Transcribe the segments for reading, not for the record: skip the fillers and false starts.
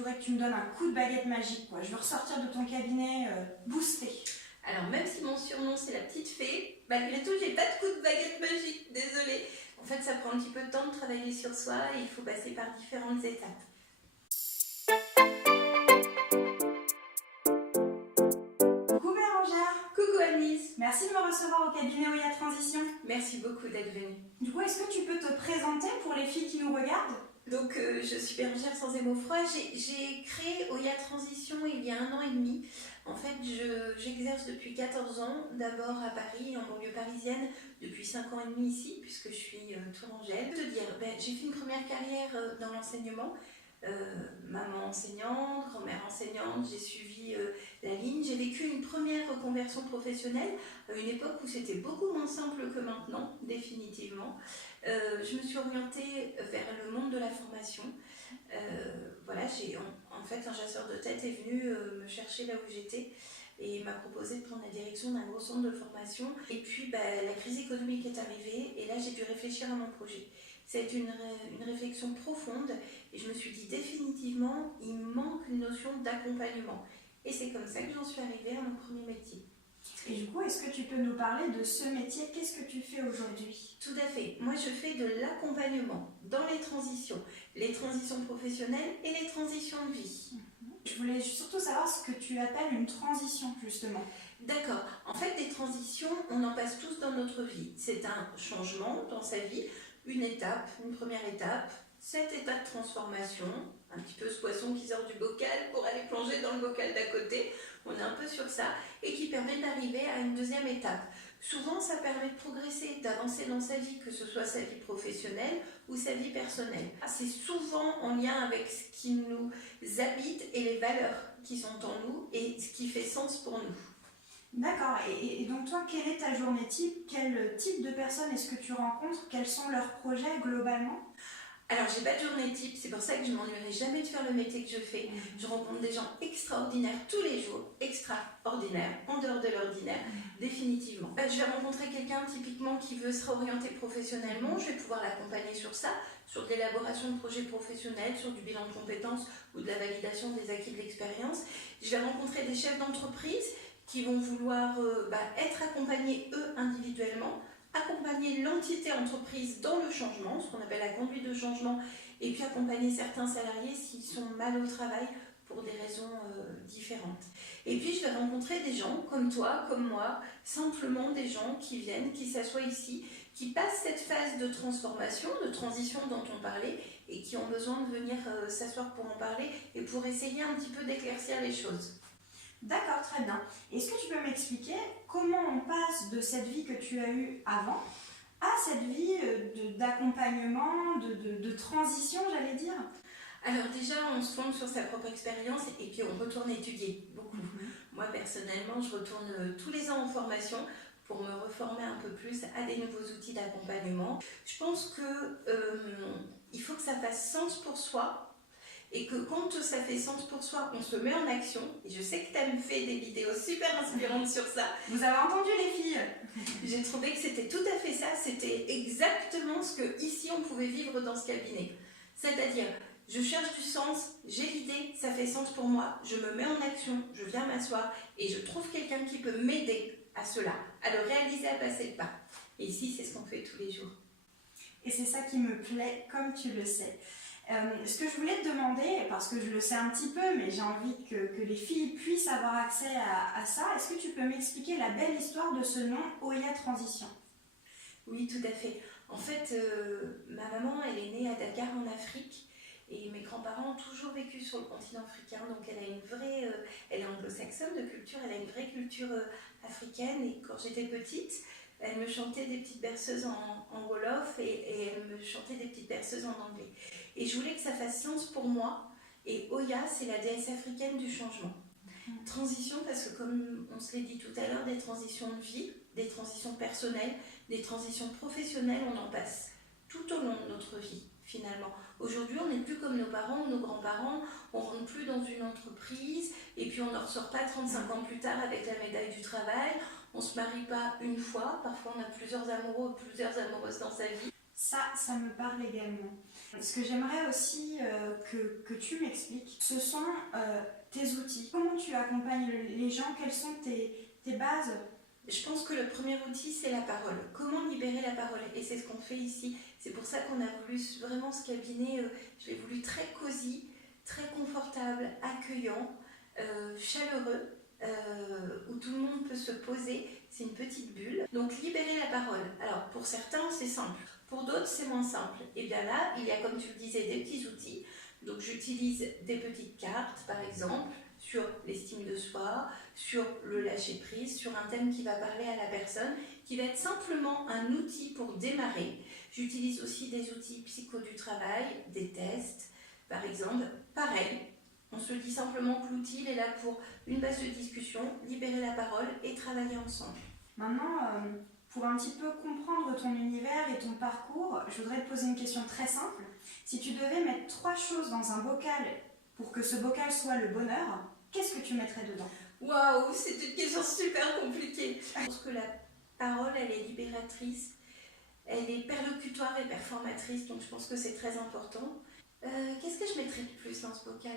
voudrais que tu me donnes un coup de baguette magique, quoi. Je veux ressortir de ton cabinet boosté. Alors même si mon surnom c'est la petite fée, malgré tout j'ai pas de coup de baguette magique, désolée. En fait ça prend un petit peu de temps de travailler sur soi et il faut passer par différentes étapes. Coucou Bérangère. Coucou Alice. Merci de me recevoir au cabinet Oya Transition. Merci beaucoup d'être venue. Du coup, est-ce que tu peux te présenter pour les filles qui nous regardent? Donc je suis Bérangère sans Froid. J'ai créé Oya Transition il y a 1 an et demi. En fait, j'exerce depuis 14 ans, d'abord à Paris, en banlieue parisienne, depuis 5 ans et demi ici, puisque je suis tourangelle. Je peux te dire, j'ai fait une première carrière dans l'enseignement. Maman enseignante, grand-mère enseignante, j'ai suivi la ligne. J'ai vécu une première reconversion professionnelle à une époque où c'était beaucoup moins simple que maintenant, définitivement. Je me suis orientée vers le monde de la formation. Voilà, en fait, un chasseur de tête est venu me chercher là où j'étais et m'a proposé de prendre la direction d'un gros centre de formation. Et puis, la crise économique est arrivée et là, j'ai dû réfléchir à mon projet. C'est une réflexion profonde et je me suis dit définitivement, il manque une notion d'accompagnement. Et c'est comme ça que j'en suis arrivée à mon premier métier. Et du coup, est-ce que tu peux nous parler de ce métier? Qu'est-ce que tu fais aujourd'hui? Tout à fait. Moi, je fais de l'accompagnement dans les transitions professionnelles et les transitions de vie. Je voulais surtout savoir ce que tu appelles une transition, justement. D'accord. En fait, des transitions, on en passe tous dans notre vie. C'est un changement dans sa vie, une étape, une première étape, cet état de transformation, un petit peu ce poisson qui sort du bocal pour aller plonger dans le bocal d'à côté. On est un peu sur ça et qui permet d'arriver à une deuxième étape. Souvent, ça permet de progresser, d'avancer dans sa vie, que ce soit sa vie professionnelle ou sa vie personnelle. C'est souvent en lien avec ce qui nous habite et les valeurs qui sont en nous et ce qui fait sens pour nous. D'accord. Et donc toi, quelle est ta journée type? Quel type de personnes est-ce que tu rencontres? Quels sont leurs projets globalement? Alors, j'ai pas de journée type, c'est pour ça que je m'ennuierai jamais de faire le métier que je fais. Je rencontre des gens extraordinaires tous les jours, extraordinaires, en dehors de l'ordinaire, définitivement. Je vais rencontrer quelqu'un typiquement qui veut se réorienter professionnellement, je vais pouvoir l'accompagner sur ça, sur l'élaboration de projets professionnels, sur du bilan de compétences ou de la validation des acquis de l'expérience. Je vais rencontrer des chefs d'entreprise qui vont vouloir être accompagnés eux individuellement, accompagner l'entité entreprise dans le changement, ce qu'on appelle la conduite de changement, et puis accompagner certains salariés s'ils sont mal au travail pour des raisons différentes. Et puis je vais rencontrer des gens comme toi, comme moi, simplement des gens qui viennent, qui s'assoient ici, qui passent cette phase de transformation, de transition dont on parlait, et qui ont besoin de venir s'asseoir pour en parler et pour essayer un petit peu d'éclaircir les choses. D'accord, très bien. Est-ce que tu peux m'expliquer comment on passe de cette vie que tu as eue avant à cette vie d'accompagnement, de transition, j'allais dire? Alors déjà, on se fonde sur sa propre expérience et puis on retourne étudier beaucoup. Moi, personnellement, je retourne tous les ans en formation pour me reformer un peu plus à des nouveaux outils d'accompagnement. Je pense qu'il faut que ça fasse sens pour soi. Et que quand ça fait sens pour soi, on se met en action. Et je sais que tu as fait des vidéos super inspirantes sur ça. Vous avez entendu les filles? J'ai trouvé que c'était tout à fait ça. C'était exactement ce que ici on pouvait vivre dans ce cabinet. C'est-à-dire, je cherche du sens, j'ai l'idée, ça fait sens pour moi, je me mets en action, je viens m'asseoir et je trouve quelqu'un qui peut m'aider à cela, à le réaliser, à passer le pas. Et ici, c'est ce qu'on fait tous les jours. Et c'est ça qui me plaît, comme tu le sais. Ce que je voulais te demander, parce que je le sais un petit peu, mais j'ai envie que les filles puissent avoir accès à ça, est-ce que tu peux m'expliquer la belle histoire de ce nom Oya Transition? Oui, tout à fait. En fait, ma maman, elle est née à Dakar en Afrique et mes grands-parents ont toujours vécu sur le continent africain, donc elle a une vraie, elle est anglo-saxonne de culture, elle a une vraie culture africaine et quand j'étais petite, elle me chantait des petites berceuses en wolof et elle me chantait des petites berceuses en anglais. Et je voulais que ça fasse sens pour moi. Et Oya, c'est la déesse africaine du changement. Transition, parce que comme on se l'est dit tout à l'heure, des transitions de vie, des transitions personnelles, des transitions professionnelles, on en passe tout au long de notre vie, finalement. Aujourd'hui, on n'est plus comme nos parents ou nos grands-parents, on ne rentre plus dans une entreprise, et puis on ne ressort pas 35 ans plus tard avec la médaille du travail, on ne se marie pas une fois, parfois on a plusieurs amoureux ou plusieurs amoureuses dans sa vie. Ça me parle également. Ce que j'aimerais aussi que tu m'expliques, ce sont tes outils. Comment tu accompagnes les gens? Quelles sont tes bases? Je pense que le premier outil, c'est la parole. Comment libérer la parole? Et c'est ce qu'on fait ici. C'est pour ça qu'on a voulu vraiment ce cabinet, je l'ai voulu très cosy, très confortable, accueillant, chaleureux, où tout le monde peut se poser. C'est une petite bulle. Donc libérer la parole. Alors pour certains, c'est simple. Pour d'autres, c'est moins simple. Et bien là, il y a, comme tu le disais, des petits outils. Donc j'utilise des petites cartes, par exemple, sur l'estime de soi, sur le lâcher-prise, sur un thème qui va parler à la personne, qui va être simplement un outil pour démarrer. J'utilise aussi des outils psycho du travail, des tests, par exemple. Pareil, on se dit simplement que l'outil il est là pour une base de discussion, libérer la parole et travailler ensemble. Maintenant, pour un petit peu comprendre ton univers et ton parcours, je voudrais te poser une question très simple. Si tu devais mettre 3 choses dans un bocal pour que ce bocal soit le bonheur, qu'est-ce que tu mettrais dedans? Waouh, c'est une question super compliquée. Je pense que la parole, elle est libératrice, elle est perlocutoire et performatrice, donc je pense que c'est très important. Qu'est-ce que je mettrais de plus dans ce bocal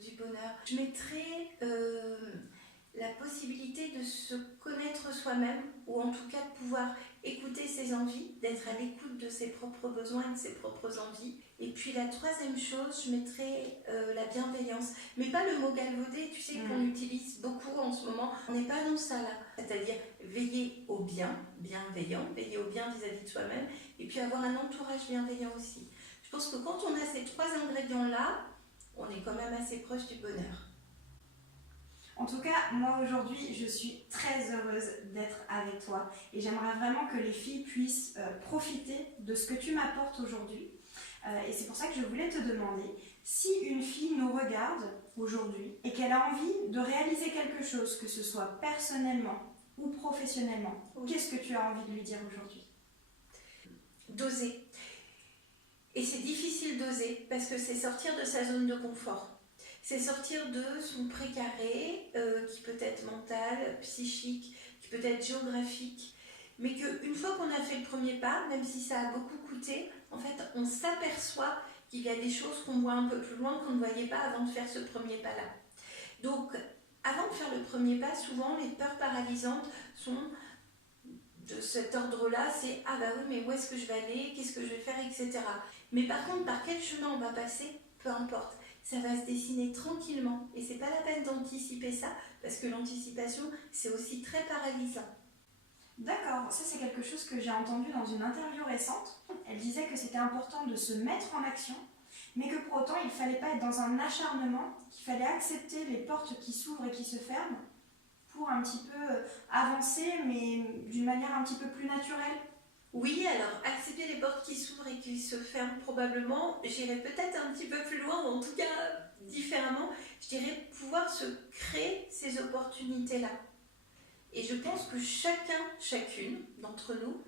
du bonheur? Je mettrais la possibilité de se connaître soi-même, ou en tout cas de pouvoir écouter ses envies, d'être à l'écoute de ses propres besoins et de ses propres envies. Et puis la troisième chose, je mettrais la bienveillance. Mais pas le mot galvaudé, tu sais, qu'on utilise beaucoup en ce moment. On n'est pas dans ça là. C'est-à-dire veiller au bien, bienveillant, veiller au bien vis-à-vis de soi-même, et puis avoir un entourage bienveillant aussi. Je pense que quand on a ces 3 ingrédients-là, on est quand même assez proche du bonheur. En tout cas, moi aujourd'hui, je suis très heureuse d'être avec toi et j'aimerais vraiment que les filles puissent profiter de ce que tu m'apportes aujourd'hui. Et c'est pour ça que je voulais te demander, si une fille nous regarde aujourd'hui et qu'elle a envie de réaliser quelque chose, que ce soit personnellement ou professionnellement, qu'est-ce que tu as envie de lui dire aujourd'hui? D'oser. Et c'est difficile d'oser parce que c'est sortir de sa zone de confort. C'est sortir de son précaré qui peut être mental, psychique, qui peut être géographique. Mais qu'une fois qu'on a fait le premier pas, même si ça a beaucoup coûté, en fait, on s'aperçoit qu'il y a des choses qu'on voit un peu plus loin qu'on ne voyait pas avant de faire ce premier pas-là. Donc, avant de faire le premier pas, souvent, les peurs paralysantes sont de cet ordre-là, c'est « Ah bah oui, mais où est-ce que je vais aller? Qu'est-ce que je vais faire ?» etc. Mais par contre, par quel chemin on va passer? Peu importe. Ça va se dessiner tranquillement. Et c'est pas la peine d'anticiper ça, parce que l'anticipation, c'est aussi très paralysant. D'accord, ça c'est quelque chose que j'ai entendu dans une interview récente. Elle disait que c'était important de se mettre en action, mais que pour autant il ne fallait pas être dans un acharnement, qu'il fallait accepter les portes qui s'ouvrent et qui se ferment pour un petit peu avancer, mais d'une manière un petit peu plus naturelle. Oui, alors accepter les portes qui s'ouvrent et qui se ferment probablement, j'irais peut-être un petit peu plus loin, ou en tout cas différemment, je dirais pouvoir se créer ces opportunités-là. Et je pense que chacune d'entre nous,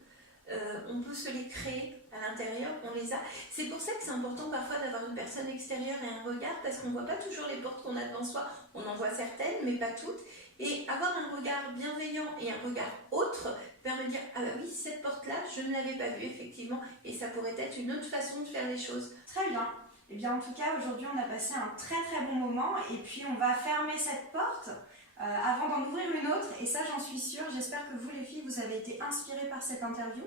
on peut se les créer à l'intérieur, on les a. C'est pour ça que c'est important parfois d'avoir une personne extérieure et un regard, parce qu'on ne voit pas toujours les portes qu'on a devant soi, on en voit certaines, mais pas toutes. Et avoir un regard bienveillant et un regard autre permet de dire « Ah bah oui, cette porte-là, je ne l'avais pas vue, effectivement, et ça pourrait être une autre façon de faire les choses. » Très bien. Eh bien, en tout cas, aujourd'hui, on a passé un très très bon moment, et puis on va fermer cette porte avant d'en ouvrir une autre, et ça, j'en suis sûre. J'espère que vous, les filles, vous avez été inspirées par cette interview.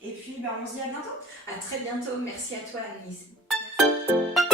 Et puis, on se dit à bientôt. À très bientôt. Merci à toi, Annelise. Merci.